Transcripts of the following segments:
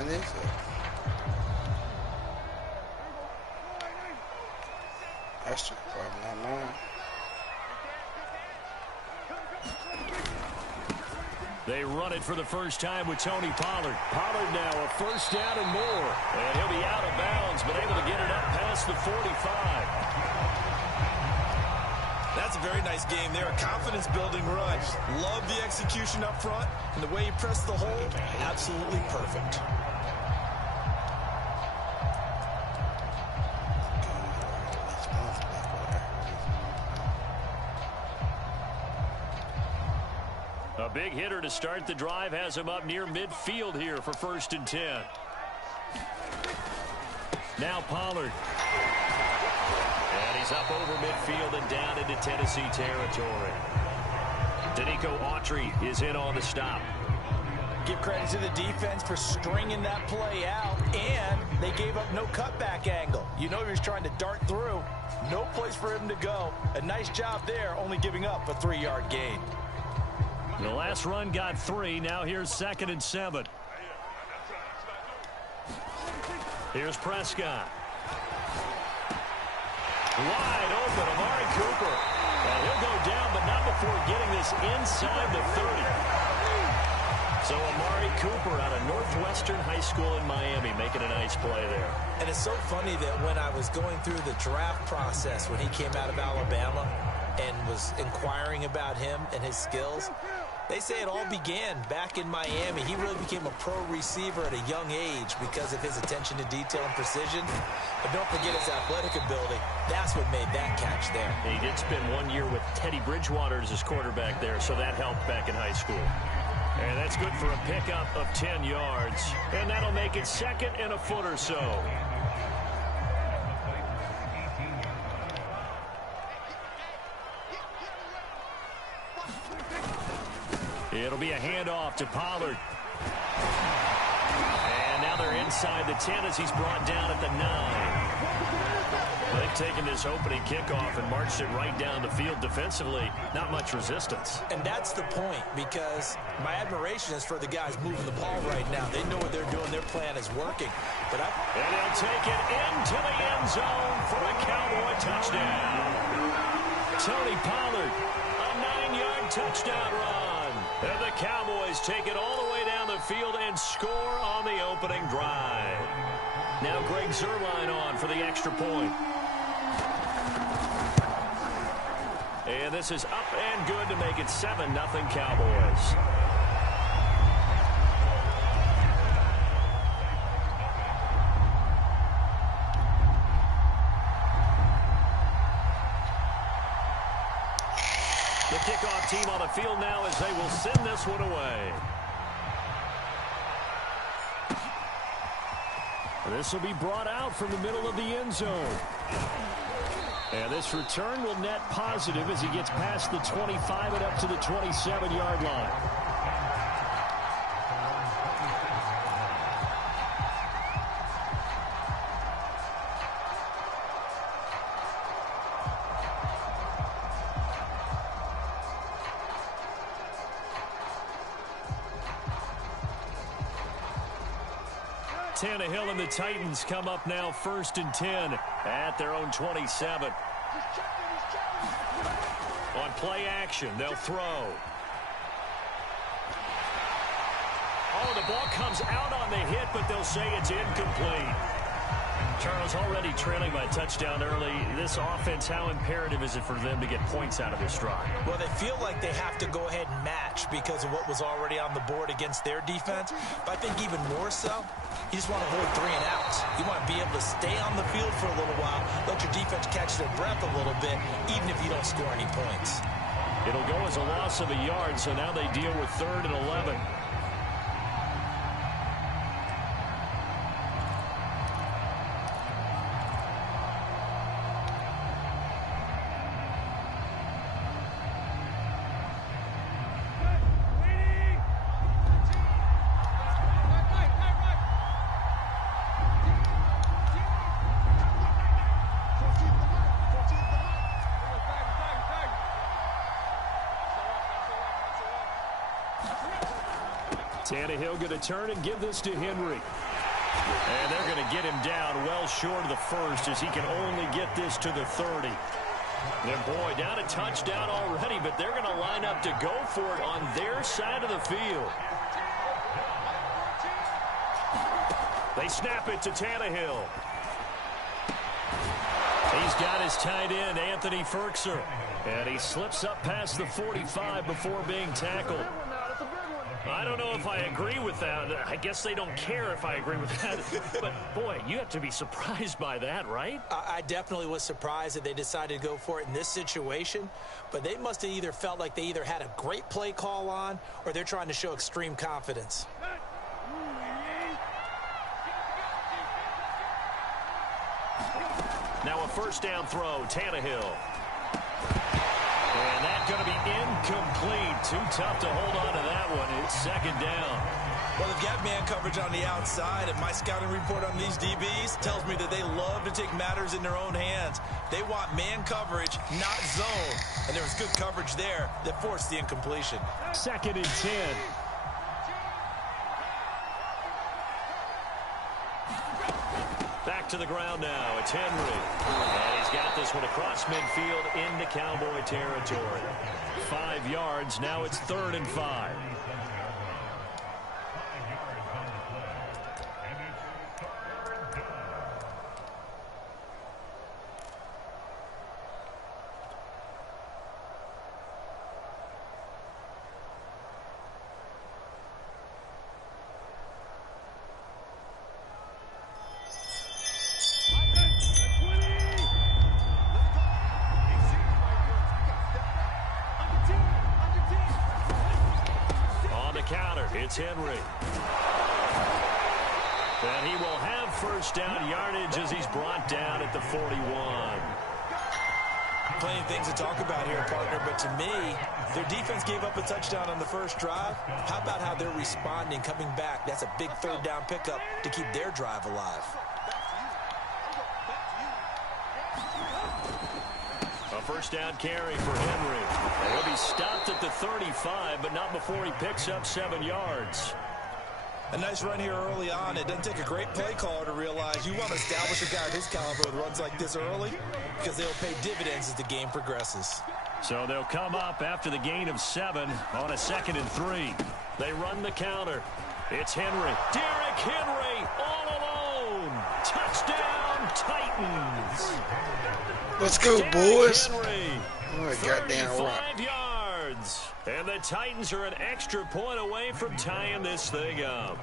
turn this up. That's the problem, not mine. They run it for the first time with Tony Pollard. Pollard now a first down and more. And he'll be out of bounds, but able to get it up past the 45. That's a very nice game there. A confidence-building run. Love the execution up front. And the way he pressed the hole, absolutely perfect. A big hitter to start the drive has him up near midfield here for 1st and 10. Now Pollard. And he's up over midfield and down into Tennessee territory. Danico Autry is in on the stop. Give credit to the defense for stringing that play out, and they gave up no cutback angle. You know he was trying to dart through. No place for him to go. A nice job there, only giving up a 3-yard gain. The last run got 3. Now here's 2nd and 7. Here's Prescott. Wide open, Amari Cooper. And he'll go down, but not before getting this inside the 30. So Amari Cooper out of Northwestern High School in Miami making a nice play there. And it's so funny that when I was going through the draft process when he came out of Alabama and was inquiring about him and his skills, they say it all began back in Miami. He really became a pro receiver at a young age because of his attention to detail and precision. But don't forget his athletic ability. That's what made that catch there. He did spend 1 year with Teddy Bridgewater as his quarterback there, so that helped back in high school. And that's good for a pickup of 10 yards. And that'll make it 2nd and a foot or so. It'll be a handoff to Pollard. And now they're inside the 10 as he's brought down at the 9. They've taken this opening kickoff and marched it right down the field defensively. Not much resistance. And that's the point, because my admiration is for the guys moving the ball right now. They know what they're doing. Their plan is working. And they'll take it into the end zone for a Cowboy touchdown. Tony Pollard, a 9-yard touchdown run. And the Cowboys take it all the way down the field and score on the opening drive. Now Greg Zuerlein on for the extra point. And this is up and good to make it 7-0 Cowboys. The kickoff team on the field now as they will send this one away. This will be brought out from the middle of the end zone. And this return will net positive as he gets past the 25 and up to the 27-yard line. Tannehill and the Titans come up now 1st and 10 at their own 27. On play action, they'll throw. Oh, the ball comes out on the hit, but they'll say it's incomplete. Charles, already trailing by touchdown early. This offense, how imperative is it for them to get points out of this drive? Well, they feel like they have to go ahead and match because of what was already on the board against their defense. But I think even more so, you just want to avoid 3 and outs. You want to be able to stay on the field for a little while, let your defense catch their breath a little bit, even if you don't score any points. It'll go as a loss of a yard, so now they deal with 3rd and 11. Tannehill going to turn and give this to Henry. And they're going to get him down well short of the first as he can only get this to the 30. And boy, down a touchdown already, but they're going to line up to go for it on their side of the field. They snap it to Tannehill. He's got his tight end, Anthony Ferkser. And he slips up past the 45 before being tackled. I don't know if I agree with that. I guess they don't care if I agree with that. But, boy, you have to be surprised by that, right? I definitely was surprised that they decided to go for it in this situation. But they must have either felt like they either had a great play call on or they're trying to show extreme confidence. Now a first down throw, Tannehill. And that's going to be incomplete. Too tough to hold on to that one. It's second down. Well, they've got man coverage on the outside, and my scouting report on these DBs tells me that they love to take matters in their own hands. They want man coverage, not zone. And there was good coverage there that forced the incompletion. Second and 10. Back to the ground now. It's Henry. And he's got this one across midfield into Cowboy territory. 5 yards. Now it's 3rd and 5. It's Henry. And he will have first down yardage as he's brought down at the 41. Plenty of things to talk about here, partner, but to me, their defense gave up a touchdown on the first drive. How about how they're responding, coming back? That's a big 3rd down pickup to keep their drive alive. A first down carry for Henry. He'll be stopped at the 35, but not before he picks up 7 yards. A nice run here early on. It doesn't take a great play caller to realize you want to establish a guy of his caliber with runs like this early because they'll pay dividends as the game progresses. So they'll come up after the gain of 7 on a 2nd and 3. They run the counter. It's Henry. Derrick Henry all alone. Touchdown, Titans. Let's go, boys. Henry, Oh, goddamn rock. 35 yards. And the Titans are an extra point away from tying this thing up.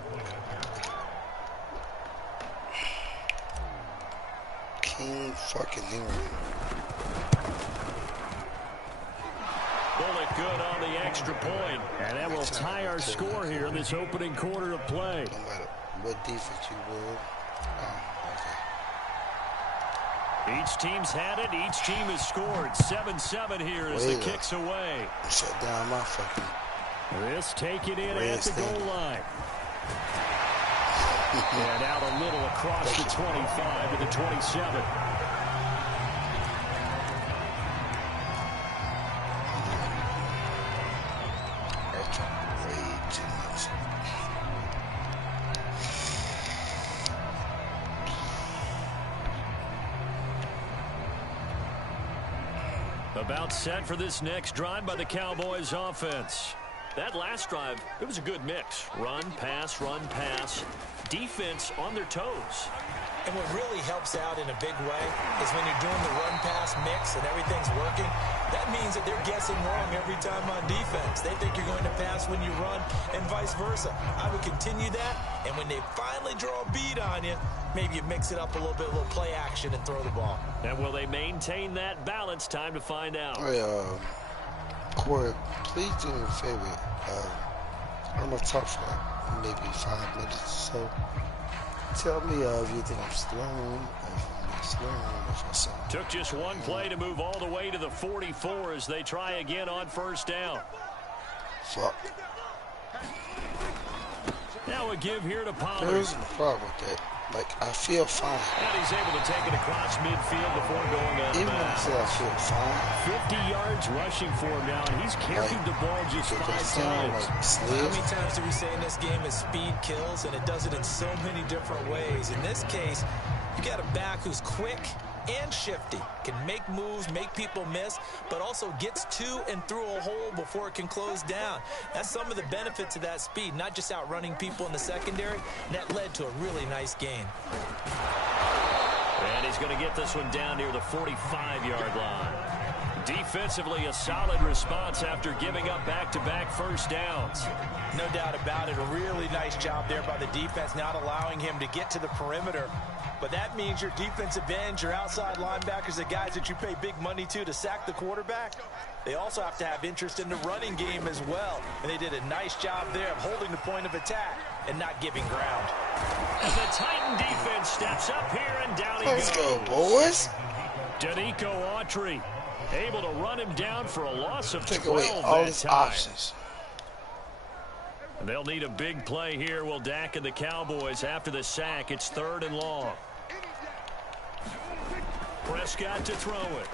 King fucking Henry. Bullet good on the extra point. And that will tie our score here in this opening quarter of play. No matter what defense you will. Each team's had it. Each team has scored. 7-7 here as the kick's away. Shut down my fucking. This taken in at the goal line. And out a little across the 25 to the 27. About set for this next drive by the Cowboys offense. That last drive, it was a good mix. Run, pass, defense on their toes. And what really helps out in a big way is when you're doing the run-pass mix and everything's working, that means that they're guessing wrong every time on defense. They think you're going to pass when you run and vice versa. I would continue that, and when they finally draw a bead on you, maybe you mix it up a little bit, a little play action and throw the ball. And will they maintain that balance? Time to find out. Hey, Corey, please do me a favor. I'm going to talk for like maybe 5 minutes or so. Tell me if you think I'm slowing, if I'm slowing, if I'm something. Took just one play to move all the way to the 44 as they try again on first down. Fuck. Now a give here to Pollard. There's no problem with that. Like, I feel fine. And he's able to take it across midfield before going out of Even when I say I feel fine, 50 yards rushing for him now, and he's carried the ball just 5 times. How many times do we say in this game is speed kills, and it does it in so many different ways? In this case, you got a back who's quick and shifty, can make moves, make people miss, but also gets to and through a hole before it can close down. That's some of the benefits of that speed, not just outrunning people in the secondary, and that led to a really nice gain. And he's going to get this one down near the 45-yard line. Defensively, a solid response after giving up back-to-back first downs. No doubt about it. A really nice job there by the defense, not allowing him to get to the perimeter. But that means your defensive ends, your outside linebackers, the guys that you pay big money to sack the quarterback, they also have to have interest in the running game as well. And they did a nice job there of holding the point of attack and not giving ground. As the Titan defense steps up here and down he goes. Let's go, boys. Danico Autry able to run him down for a loss of 12 Take away all his time. options. They'll need a big play here, will Dak and the Cowboys after the sack. It's 3rd and long. Prescott to throw it.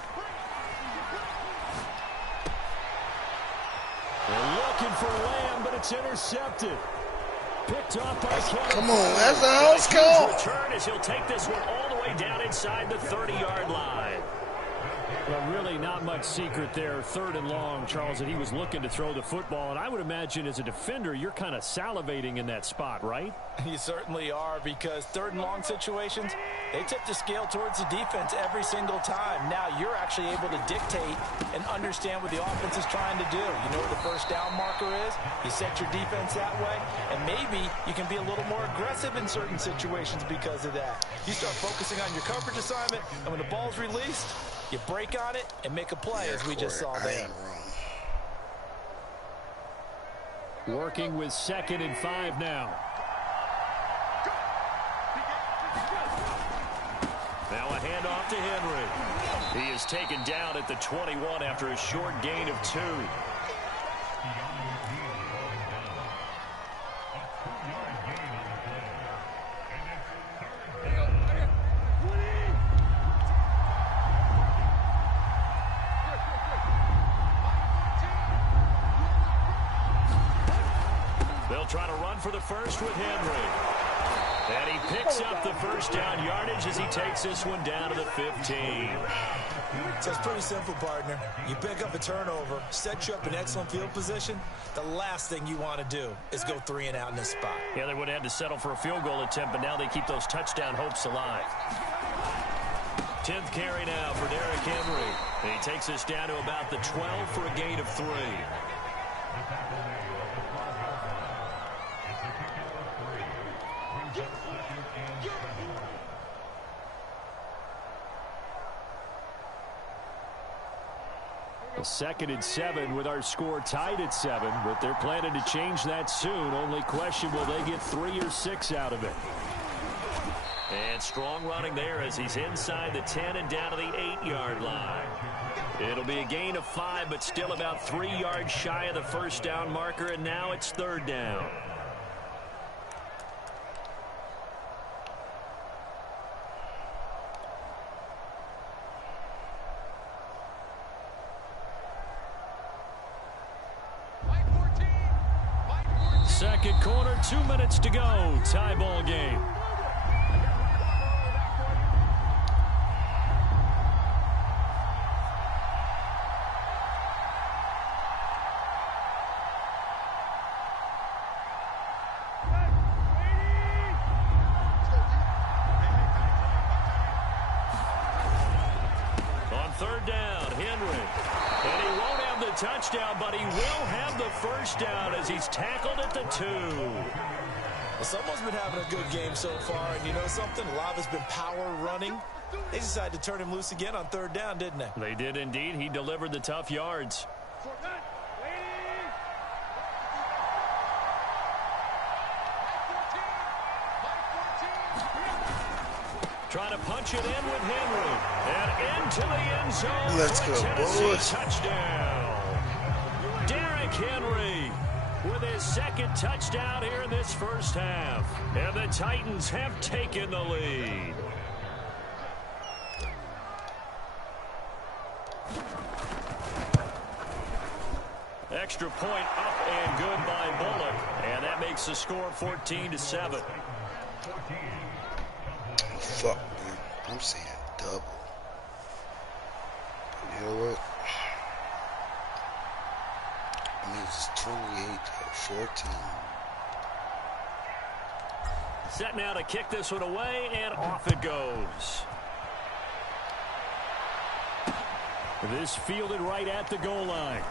They're looking for Lamb, but it's intercepted. Picked off by Kennedy. Come on, that's the house call. Return as he'll take this one all the way down inside the 30-yard line. Well, really not much secret there. 3rd and long, Charles, that he was looking to throw the football. And I would imagine as a defender, you're kind of salivating in that spot, right? You certainly are, because 3rd and long situations, they tip the scale towards the defense every single time. Now you're actually able to dictate and understand what the offense is trying to do. You know what the first down marker is. You set your defense that way, and maybe you can be a little more aggressive in certain situations because of that. You start focusing on your coverage assignment, and when the ball's released, you break on it and make a play, as we just saw there. Working with 2nd and 5 now. Now a handoff to Henry. He is taken down at the 21 after a short gain of 2. They'll try to run for the first with Henry. And he picks up the first down yardage as he takes this one down to the 15. So it's pretty simple, partner. You pick up a turnover, set you up in excellent field position. The last thing you want to do is go 3 and out in this spot. Yeah, they would have had to settle for a field goal attempt, but now they keep those touchdown hopes alive. 10th carry now for Derrick Henry. And he takes us down to about the 12 for a gain of 3. A 2nd and 7 with our score tied at 7, but they're planning to change that soon. Only question, will they get 3 or 6 out of it? And strong running there as he's inside the 10 and down to the 8-yard line. It'll be a gain of 5, but still about 3 yards shy of the first down marker, and now it's 3rd down. Second quarter, 2 minutes to go. Tie ball game. On 3rd down, Henry. And he won't have the touchdown, but he will have the first down as he's tackled at the 2. Well, someone's been having a good game so far, and you know something? A lot has been power running. They decided to turn him loose again on 3rd down, didn't they? They did indeed. He delivered the tough yards. Trying to punch it in with Henry. And into the end zone. Let's for a go, Tennessee boys. touchdown. Derrick Henry with his second touchdown here in this first half. And the Titans have taken the lead. Extra point up and good by Bullock. And that makes the score 14-7. Fuck, man. I'm saying double. But you know what? I mean, it's 28-14. Set now to kick this one away, and off it goes. This fielded right at the goal line.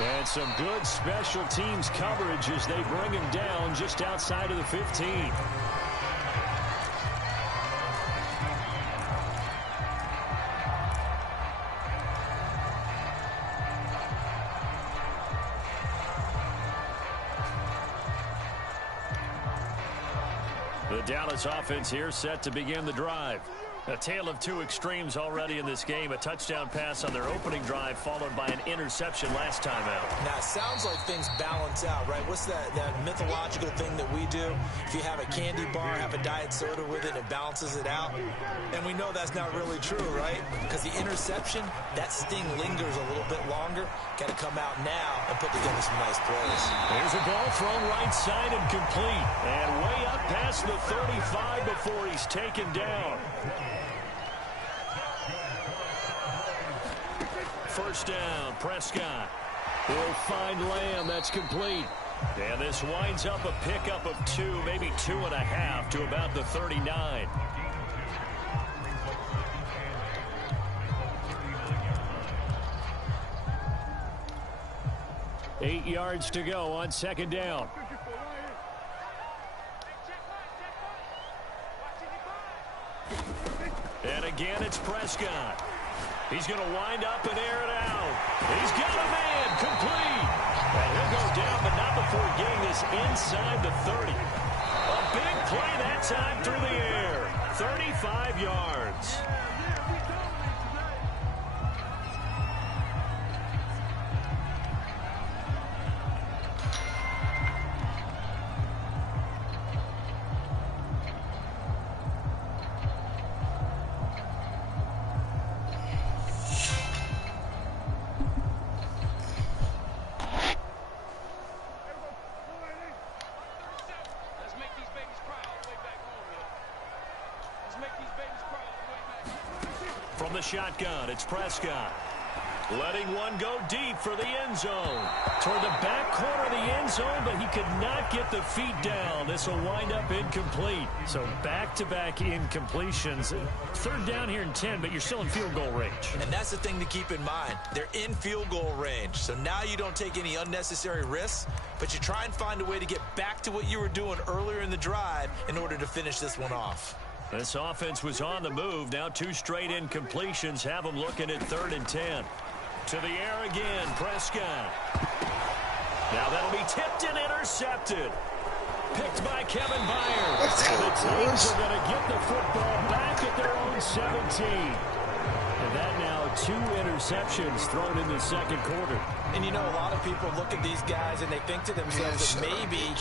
And some good special teams coverage as they bring him down just outside of the 15. The Dallas offense here set to begin the drive. A tale of two extremes already in this game. A touchdown pass on their opening drive followed by an interception last time out. Now, it sounds like things balance out, right? What's that mythological thing that we do? If you have a candy bar, have a diet soda with it, it balances it out. And we know that's not really true, right? Because the interception, that sting lingers a little bit longer. Got to come out now and put together some nice plays. There's a ball thrown right side and complete. And way up past the 35 before he's taken down. First down, Prescott. He'll find Lamb. That's complete. And this winds up a pickup of 2, maybe 2.5 to about the 39. Eight yards to go on second down. And again, it's Prescott. He's going to wind up and air it out. He's got a man, complete. And he'll go down, but not before getting this inside the 30. A big play that time through the air. 35 yards. From the shotgun, it's Prescott. Letting one go deep for the end zone. Toward the back corner of the end zone, but he could not get the feet down. This will wind up incomplete. So back-to-back incompletions. Third down here in 10, but you're still in field goal range. And that's the thing to keep in mind. They're in field goal range. So now you don't take any unnecessary risks, but you try and find a way to get back to what you were doing earlier in the drive in order to finish this one off. This offense was on the move. Now 2 straight incompletions have them looking at 3rd and 10. To the air again, Prescott. Now that'll be tipped and intercepted. Picked by Kevin Byard. And the Titans are going to get the football back at their own 17. And that now 2 interceptions thrown in the second quarter. And you know, a lot of people look at these guys and they think to themselves that maybe,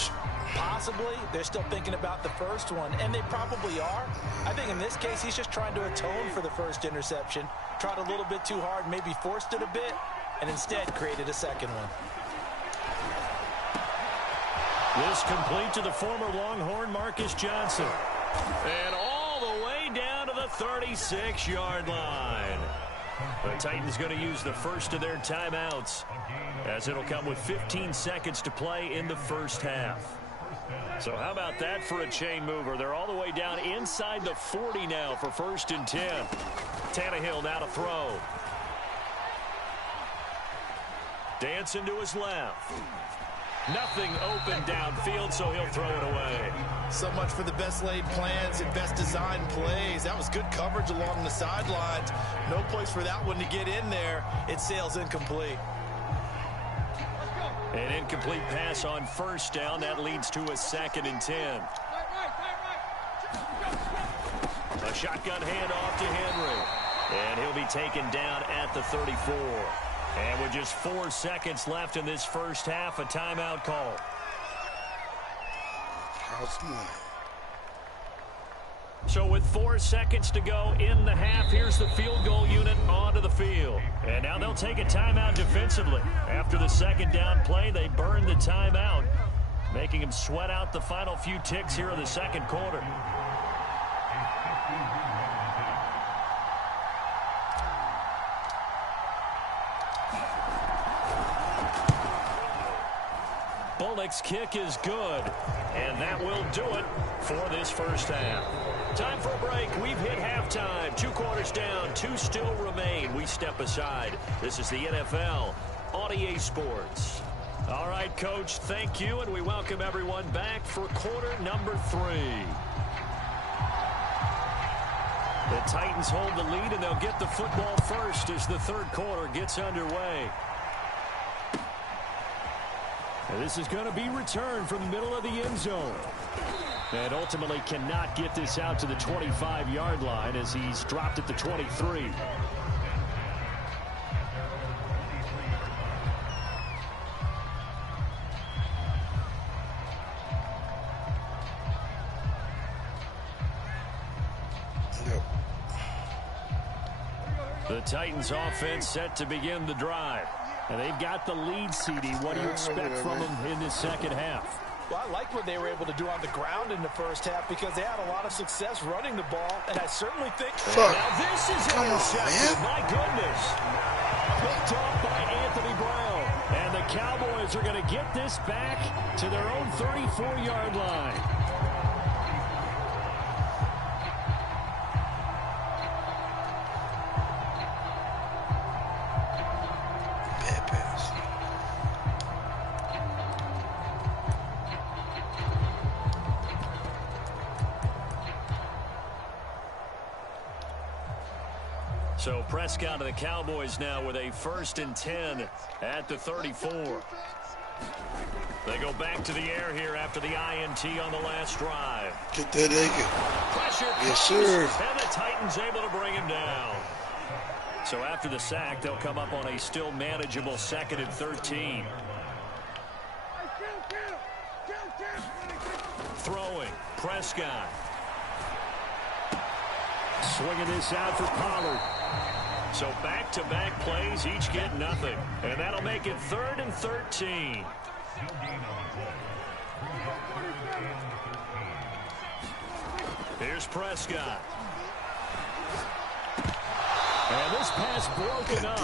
possibly, they're still thinking about the first one, and they probably are. I think in this case, he's just trying to atone for the first interception, tried a little bit too hard, maybe forced it a bit, and instead created a second one. This complete to the former Longhorn Marcus Johnson. And all the way down to the 36-yard line. The Titans going to use the first of their timeouts, as it'll come with 15 seconds to play in the first half. So how about that for a chain mover? They're all the way down inside the 40 now for 1st and 10. Tannehill now to throw. Dancing to his left. Nothing open downfield, so he'll throw it away. So much for the best laid plans and best designed plays. That was good coverage along the sidelines. No place for that one to get in there. It sails incomplete. An incomplete pass on 1st down. That leads to a 2nd and 10. A shotgun handoff to Henry. And he'll be taken down at the 34. And with just 4 seconds left in this first half, a timeout call. How's mine? So with 4 seconds to go in the half, here's the field goal unit onto the field. And now they'll take a timeout defensively. After the second down play, they burn the timeout, making them sweat out the final few ticks here in the second quarter. Bullock's kick is good, and that will do it for this first half. Time for a break. We've hit halftime. 2 quarters down. 2 still remain. We step aside. This is the NFL on EA Sports. All right, Coach, thank you, and we welcome everyone back for quarter number 3. The Titans hold the lead, and they'll get the football first as the third quarter gets underway. And this is going to be returned from the middle of the end zone. And ultimately cannot get this out to the 25-yard line as he's dropped at the 23. Yep. The Titans offense set to begin the drive. And they've got the lead, CD. What do you expect from them in this second half? Well, I like what they were able to do on the ground in the first half because they had a lot of success running the ball, and I certainly think... Now this is intercepted. My goodness. Picked off by Anthony Brown. And the Cowboys are going to get this back to their own 34-yard line. So Prescott of the Cowboys now with a 1st and 10 at the 34. They go back to the air here after the INT on the last drive. Get that nigga. Pressure. Yes, sir. And the Titans able to bring him down. So after the sack, they'll come up on a still manageable 2nd and 13. Throwing. Prescott. Swinging this out for Pollard. So back-to-back plays, each get nothing. And that'll make it 3rd and 13. Here's Prescott. And this pass broken up.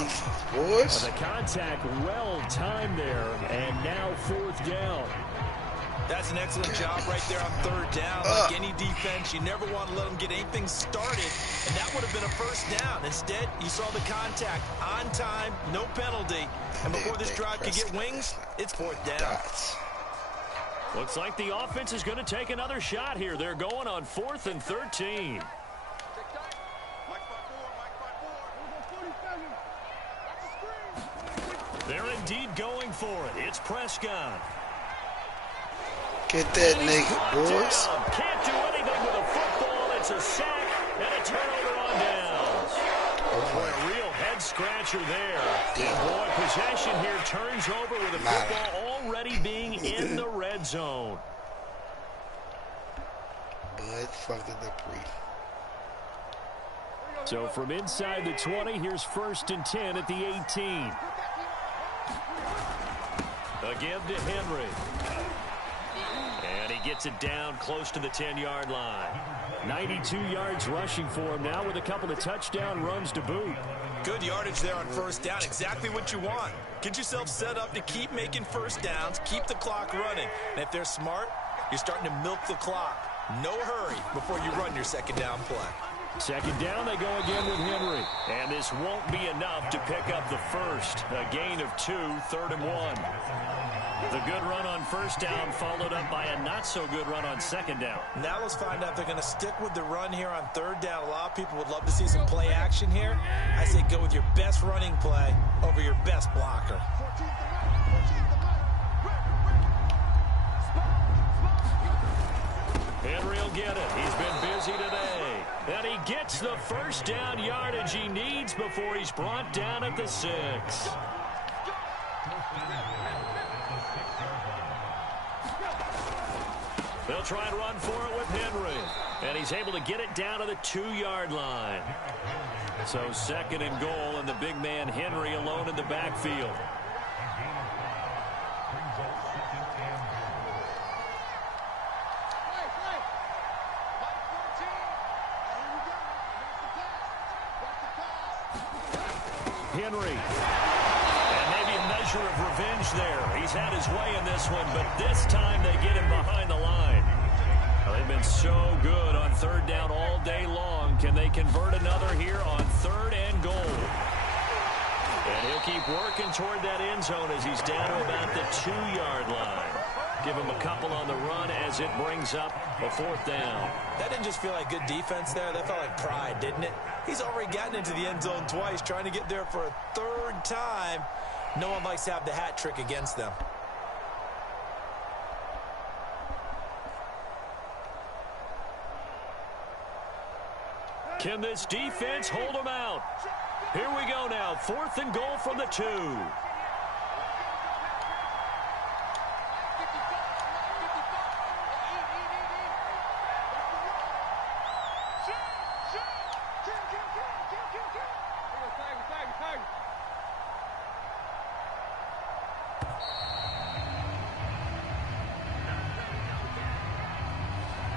Boys. The contact well timed there. And now 4th down. That's an excellent job right there on 3rd down. Like any defense, you never want to let them get anything started, and that would have been a 1st down. Instead, you saw the contact on time, no penalty, and before this drive could get wings, it's 4th down. Looks like the offense is going to take another shot here. They're going on 4th and 13. They're indeed going for it. It's Prescott. Get that nigga, boys. Can't do anything with a football. It's a sack and a turnover on downs. Boy, a real head-scratcher there. And boy, possession here turns over with the football already being in the red zone. But fucking the pre. So from inside the 20, here's 1st and 10 at the 18. A give to Henry. And he gets it down close to the 10-yard line. 92 yards rushing for him now with a couple of touchdown runs to boot. Good yardage there on 1st down. Exactly what you want. Get yourself set up to keep making 1st downs, keep the clock running. And if they're smart, you're starting to milk the clock. No hurry before you run your 2nd down play. 2nd down, they go again with Henry. And this won't be enough to pick up the first. A gain of 2, 3rd and 1. The good run on 1st down followed up by a not-so-good run on 2nd down. Now let's find out if they're going to stick with the run here on 3rd down. A lot of people would love to see some play action here. I say go with your best running play over your best blocker. Henry will get it. He's been busy today. And he gets the 1st down yardage he needs before he's brought down at the 6. They'll try and run for it with Henry. And he's able to get it down to the 2-yard line. So 2nd and goal, and the big man Henry alone in the backfield. Henry. And maybe a measure of revenge there. He's had his way in this one, but this time they get him behind the line. Well, they've been so good on 3rd down all day long. Can they convert another here on 3rd and goal? And he'll keep working toward that end zone as he's down to about the 2-yard line. Give him a couple on the run as it brings up a 4th down. That didn't just feel like good defense there. That felt like pride, didn't it? He's already gotten into the end zone twice, trying to get there for a 3rd time. No one likes to have the hat trick against them. Can this defense hold them out? Here we go now. 4th and goal from the 2.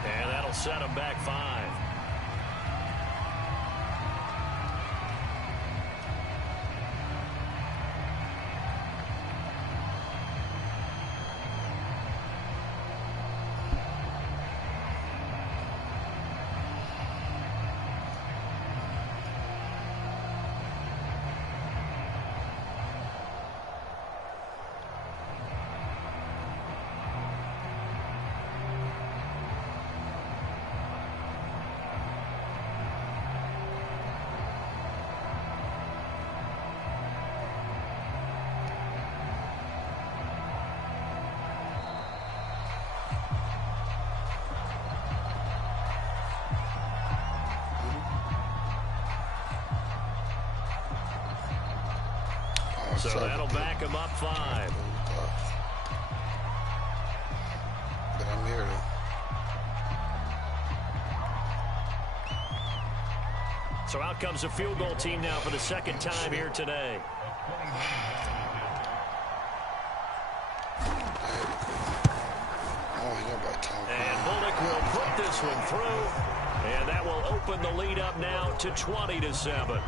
And that'll set them back 5. So that'll back him up 5. But I'm here though. So out comes the field goal team now for the 2nd time here today. And Bullock will put this one through. And that will open the lead up now to 20-7.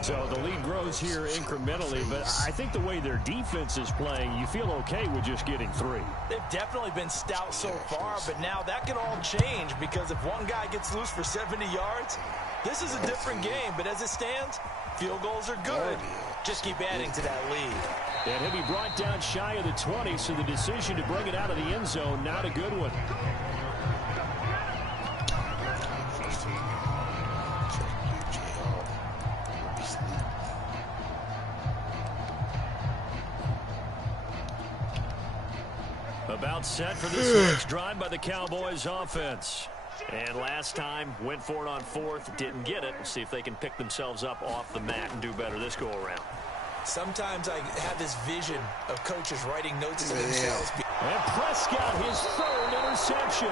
So the lead grows here incrementally, but I think the way their defense is playing, you feel okay with just getting 3. They've definitely been stout so far, but now that could all change because if one guy gets loose for 70 yards, this is a different game. But as it stands, field goals are good. Just keep adding to that lead. And he'll be brought down shy of the 20, so the decision to bring it out of the end zone, not a good one. About set for this next drive by the Cowboys offense. And last time, went for it on 4th, didn't get it. We'll see if they can pick themselves up off the mat and do better this go-around. Sometimes I have this vision of coaches writing notes to themselves. And Prescott, his 3rd interception.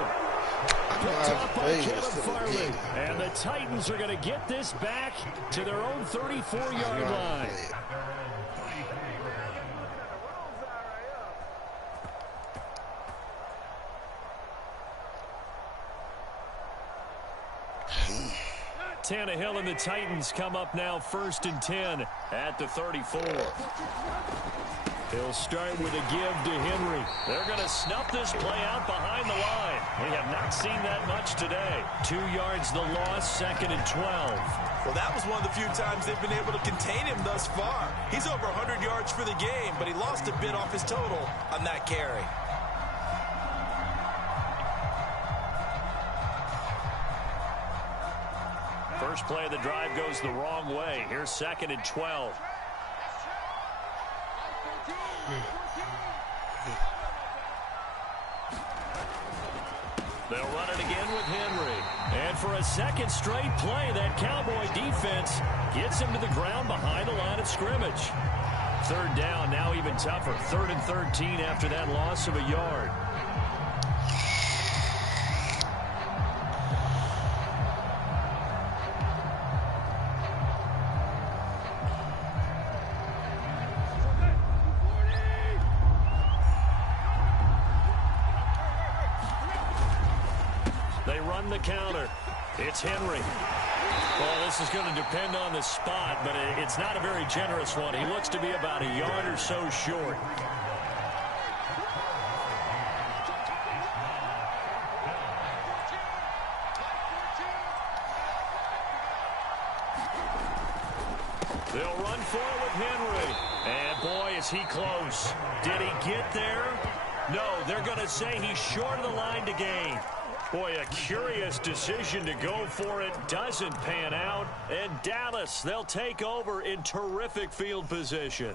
Picked up by Kevin Farley. And the Titans are going to get this back to their own 34-yard line. Tannehill and the Titans come up now 1st and 10 at the 34. He'll start with a give to Henry. They're going to snuff this play out behind the line. We have not seen that much today. 2 yards the loss, 2nd and 12. Well, that was one of the few times they've been able to contain him thus far. He's over 100 yards for the game, but he lost a bit off his total on that carry. First play of the drive goes the wrong way. Here's 2nd and 12. They'll run it again with Henry. And for a 2nd straight play, that Cowboy defense gets him to the ground behind the line of scrimmage. 3rd down, now even tougher. 3rd and 13 after that loss of a yard. run the counter. It's Henry. Well, this is going to depend on the spot, but it's not a very generous one. He looks to be about a yard or so short. They'll run for it with Henry. And, boy, is he close. Did he get there? No, they're going to say he's short of the line to gain. Boy, a curious decision to go for it. Doesn't pan out. And Dallas, they'll take over in terrific field position.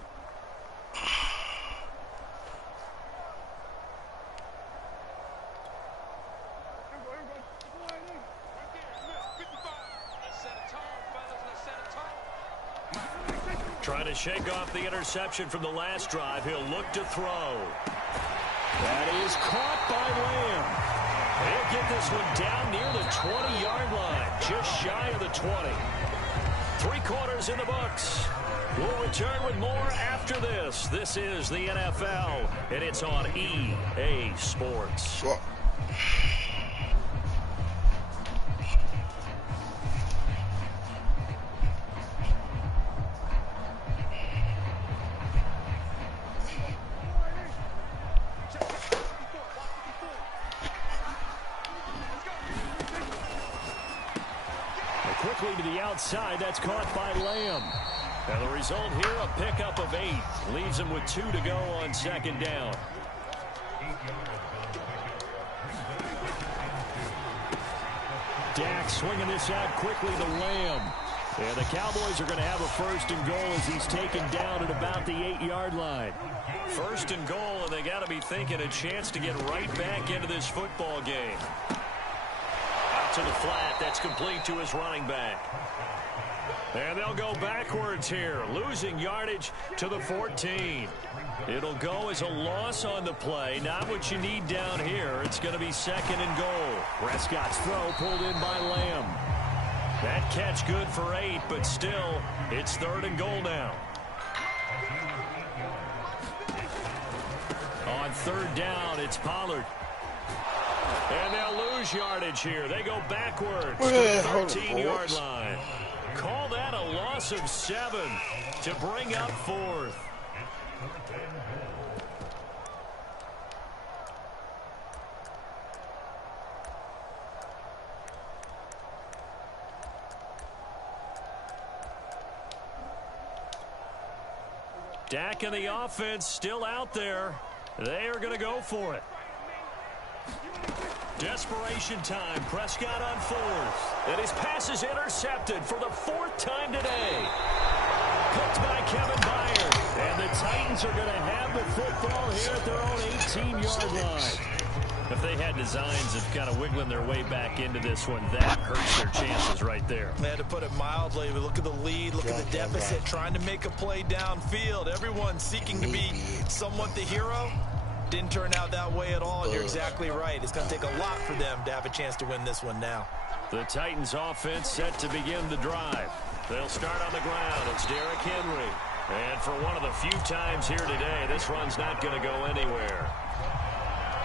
Trying to shake off the interception from the last drive. He'll look to throw. That is caught by Lamb. He'll get this one down near the 20-yard line, just shy of the 20. 3 quarters in the books. We'll return with more after this. This is the NFL, and it's on EA Sports. Sure. Quickly to the outside. That's caught by Lamb. And the result here, a pickup of 8. Leaves him with 2 to go on second down. Dak swinging this out quickly to Lamb. And the Cowboys are going to have a 1st and goal as he's taken down at about the 8-yard line. 1st and goal, and they got to be thinking a chance to get right back into this football game. To the flat, that's complete to his running back. And they'll go backwards here, losing yardage to the 14. It'll go as a loss on the play, not what you need down here. It's going to be 2nd and goal. Prescott's throw pulled in by Lamb. That catch good for 8, but still, it's 3rd and goal now. On 3rd down, it's Pollard. And they'll lose yardage here. They go backwards to the 13-yard line. Call that a loss of 7 to bring up 4th. Dak and the offense still out there. They are going to go for it. Desperation time. Prescott on 4th. And his pass is intercepted for the 4th time today. Picked by Kevin Byard. And the Titans are going to have the football here at their own 18-yard line. If they had designs of kind of wiggling their way back into this one, that hurts their chances right there. They had to put it mildly. But look at the lead. Look at the deficit. Trying to make a play downfield. Everyone seeking to be somewhat the hero. Didn't turn out that way at all, and you're exactly right. It's going to take a lot for them to have a chance to win this one now. The Titans offense set to begin the drive. They'll start on the ground. It's Derrick Henry. And for one of the few times here today, this run's not going to go anywhere.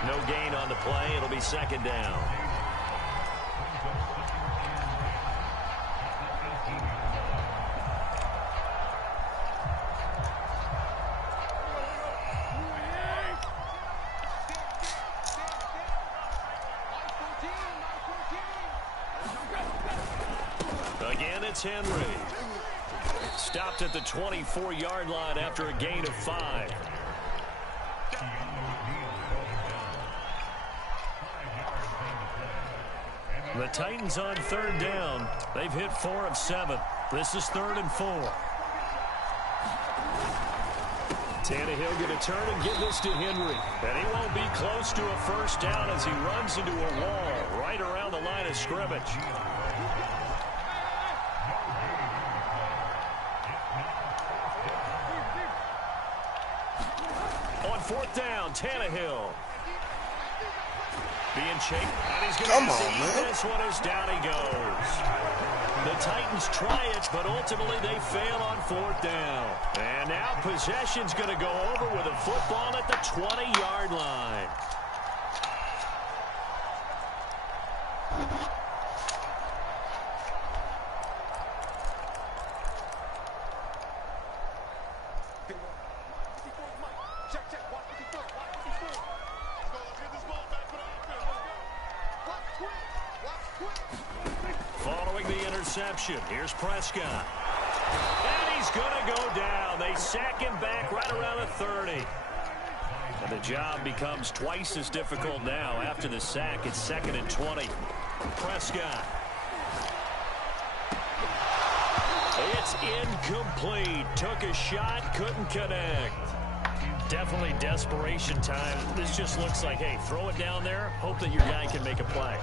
No gain on the play. It'll be 2nd down. Henry stopped at the 24-yard line after a gain of 5. The Titans on 3rd down. They've hit 4 of 7. This is 3rd and 4. Tannehill going to turn and give this to Henry. And he won't be close to a 1st down as he runs into a wall right around the line of scrimmage. On 4th down, Tannehill. Being chased, and he's going to see this one as down he goes. The Titans try it, but ultimately they fail on 4th down. And now possession's going to go over with a football at the 20-yard line. Following the interception, here's Prescott. And he's going to go down. They sack him back right around the 30. And the job becomes twice as difficult now. After the sack, it's 2nd and 20. Prescott. It's incomplete. Took a shot, couldn't connect. Definitely desperation time. This just looks like, hey, throw it down there, hope that your guy can make a play.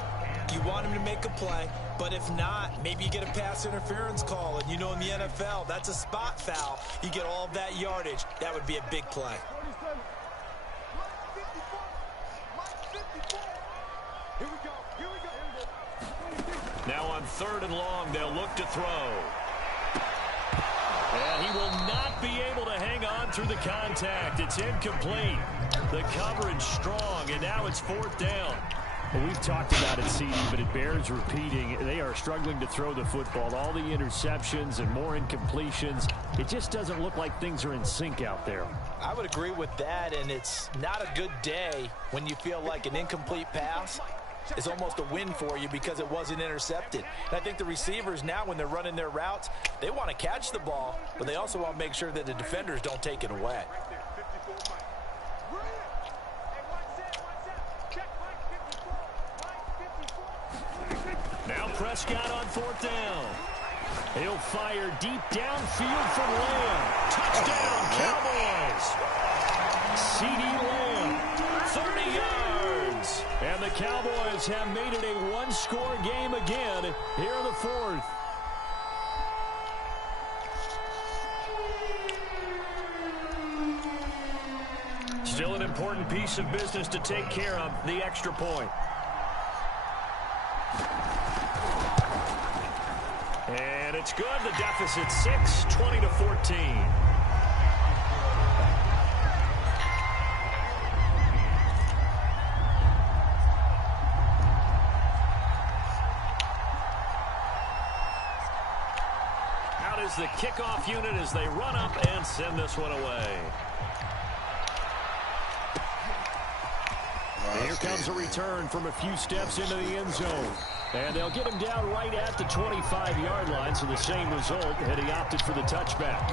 You want him to make a play, but if not, maybe you get a pass interference call. And you know in the NFL, that's a spot foul. You get all of that yardage. That would be a big play. Now on 3rd and long, they'll look to throw. And he will not be able to hang on through the contact. It's incomplete. The coverage strong, and now it's 4th down. Well, we've talked about it, CD, but it bears repeating. They are struggling to throw the football. All the interceptions and more incompletions. It just doesn't look like things are in sync out there. I would agree with that, and it's not a good day when you feel like an incomplete pass is almost a win for you because it wasn't intercepted. And I think the receivers now, when they're running their routes, they want to catch the ball, but they also want to make sure that the defenders don't take it away. Now Prescott on 4th down. He'll fire deep downfield from Lamb. Touchdown, Cowboys. C.D. Lamb, 30 yards. And the Cowboys have made it a one-score game again here in the 4th. Still an important piece of business to take care of, the extra point. And it's good. The deficit 6, 20-14. Out is the kickoff unit as they run up and send this one away. Here comes a return from a few steps into the end zone. And they'll get him down right at the 25-yard line, so the same result, and he opted for the touchback.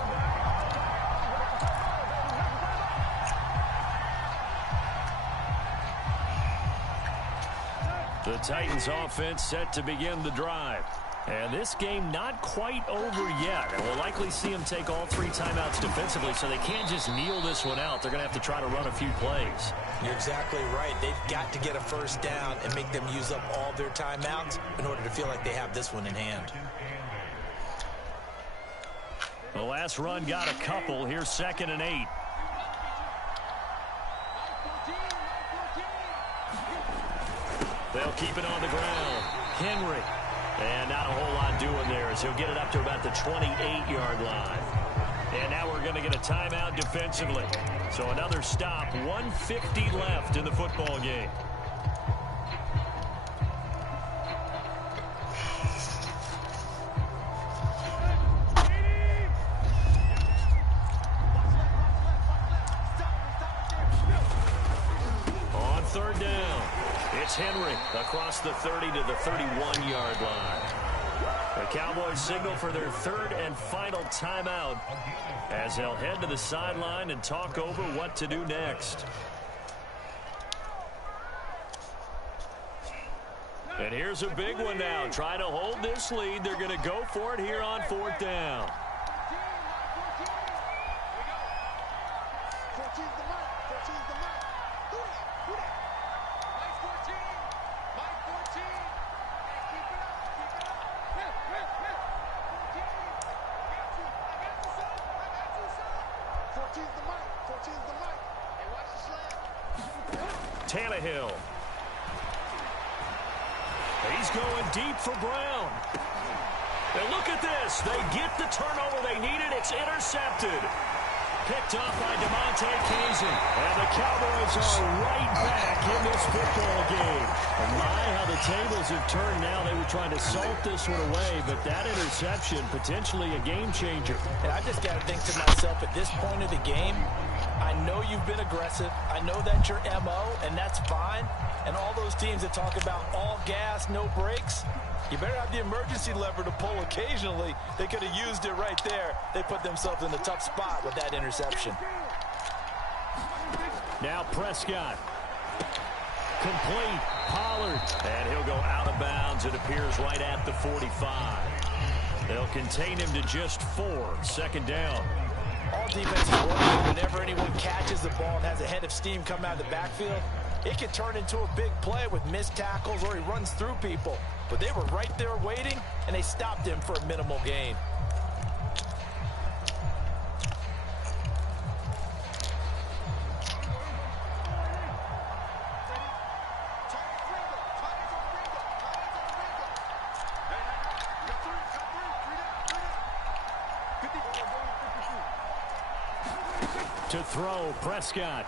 The Titans offense set to begin the drive. And this game not quite over yet. And we'll likely see them take all 3 timeouts defensively, so they can't just kneel this one out. They're going to have to try to run a few plays. You're exactly right. They've got to get a first down and make them use up all their timeouts in order to feel like they have this one in hand. The last run got a couple. Here's 2nd and 8. They'll keep it on the ground. Henry. And not a whole lot doing there as he'll get it up to about the 28-yard line. And now we're going to get a timeout defensively. So another stop, 1:50 left in the football game. On 3rd down, it's Henry across the 30 to the 31-yard line. The Cowboys signal for their 3rd and final timeout as they'll head to the sideline and talk over what to do next. And here's a big one now. Trying to hold this lead. They're going to go for it here on 4th down. Tannehill. He's going deep for Brown. And look at this. They get the turnover they needed. It's intercepted. picked off by DeMonte Casey. And the Cowboys are right back in this football game. And my, how the tables have turned now. They were trying to salt this one away, but that interception, potentially a game changer. And I just got to think to myself, at this point of the game, I know you've been aggressive. I know that's your MO, and that's fine. And all those teams that talk about all gas, no brakes, you better have the emergency lever to pull occasionally. They could have used it right there. They put themselves in a tough spot with that interception. Now Prescott. Complete. Pollard. And he'll go out of bounds. It appears right at the 45. They'll contain him to just 4. Second down. All defenses work whenever anyone catches the ball and has a head of steam come out of the backfield. It can turn into a big play with missed tackles or he runs through people. But they were right there waiting, and they stopped him for a minimal gain. To throw, Prescott.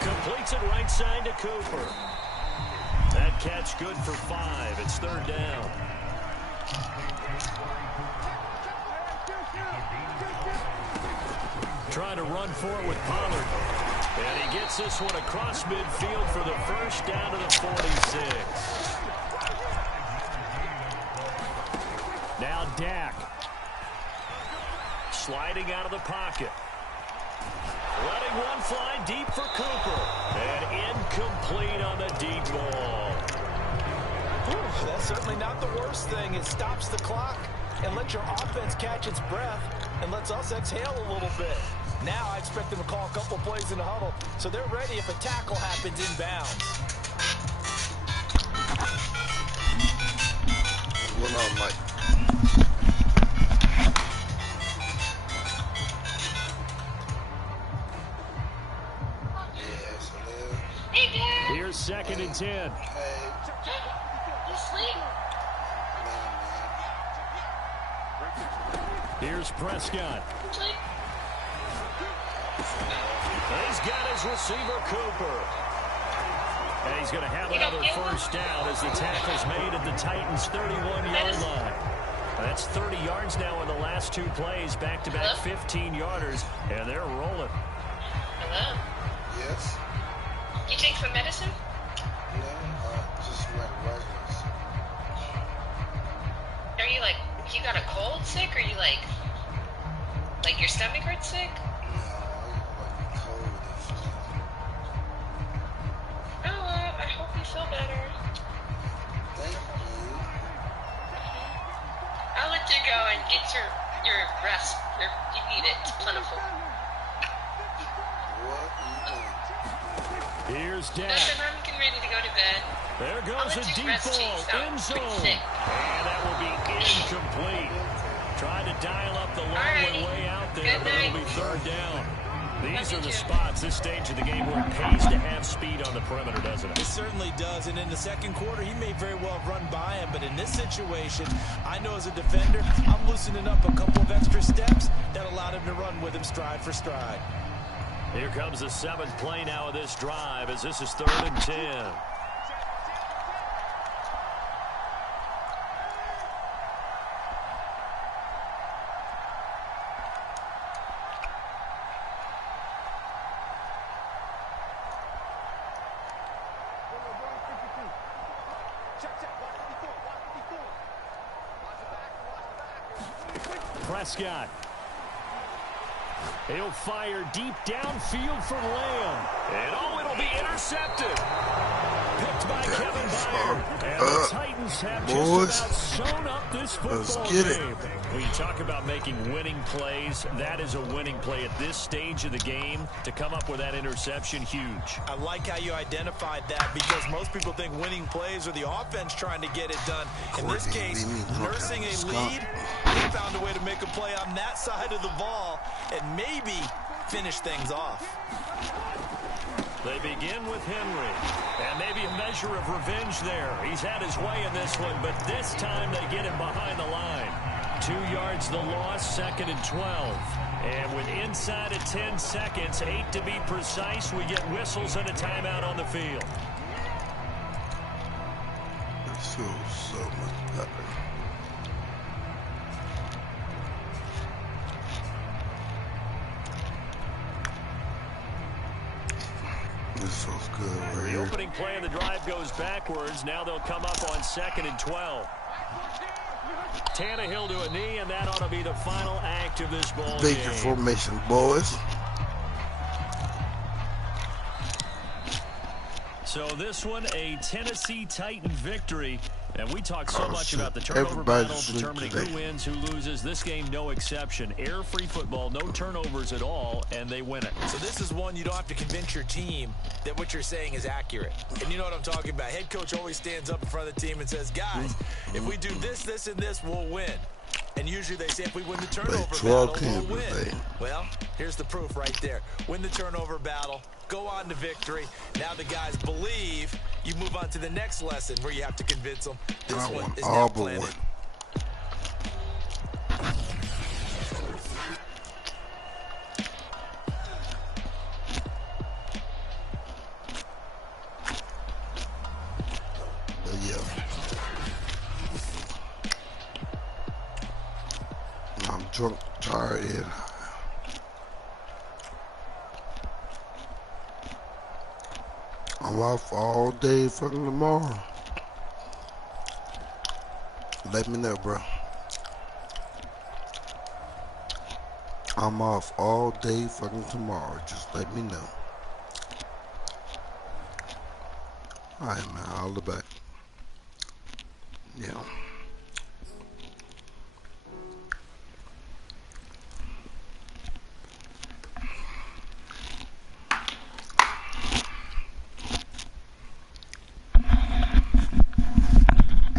Completes it right side to Cooper. That catch good for 5. It's third down. Trying to run for it with Pollard. And he gets this one across midfield for the first down to the 46. Now Dak. Sliding out of the pocket. Letting one fly deep for Cooper. And incomplete on the deep ball. Ooh, that's certainly not the worst thing. It stops the clock and lets your offense catch its breath and lets us exhale a little bit. Now I expect them to call a couple plays in the huddle so they're ready if a tackle happens inbounds. What's going on, Mike? Here's 2nd and 10. Here's Prescott. He's got his receiver, Cooper. And he's going to have another first down as the tackle's made at the Titans' 31-yard line. That's 30 yards now in the last 2 plays, back-to-back 15-yarders, and they're rolling. Hello? Yes? You take some medicine? No, just went restless. Are you like, you got a cold sick, or you like your stomach hurts sick? No, I'm like cold and flu. Oh, well, I hope you feel better. Thank you. I'll let you go and get your rest. You need it. It's plentiful. What are you doing? Here's Dak. Listen, I'm getting ready to go to bed. There goes a deep ball, end zone. And that will be incomplete. Trying to dial up the long way out there, but it'll be third down. These are the spots, this stage of the game, where it pays to have speed on the perimeter, doesn't it? It certainly does, and in the second quarter, he may very well have run by him, but in this situation, I know as a defender, I'm loosening up a couple of extra steps that allowed him to run with him stride for stride. Here comes the 7th play now of this drive, as this is 3rd and 10. Prescott. He'll fire deep downfield for Lamb. And it'll be intercepted. Picked by Kevin Byard. And the Titans have just about sewn up this football game. When you talk about making winning plays, that is a winning play at this stage of the game. To come up with that interception, huge. I like how you identified that, because most people think winning plays are the offense trying to get it done. In this case, nursing a lead, he found a way to make a play on that side of the ball and maybe finish things off. They begin with Henry, and maybe a measure of revenge there. He's had his way in this one, but this time they get him behind the line. 2 yards the loss, 2nd and 12. And with inside of 10 seconds, 8 to be precise, we get whistles and a timeout on the field. It feels so much better. This feels good right The here. opening play of the drive goes backwards. Now they'll come up on 2nd and 12. Tannehill to a knee, and that ought to be the final act of this ball Big game. formation, boys. So this one, a Tennessee Titan victory. And we talk so much about the turnover Everybody's battle, determining today. who wins, who loses. This game, no exception. Air-free football, no turnovers at all, and they win it. So this is one you don't have to convince your team that what you're saying is accurate. And you know what I'm talking about. Head coach always stands up in front of the team and says, guys, if we do this, this, and this, we'll win. And usually they say if we win the turnover battle, we'll win. Well, here's the proof right there. Win the turnover battle, go on to victory. Now the guys believe. You move on to the next lesson where you have to convince them this one is now planted. I'm drunk, tired, and I'm off all day from tomorrow. Let me know, bro. I'm off all day fucking tomorrow. Just let me know. Alright, man. I'll be back. Yeah.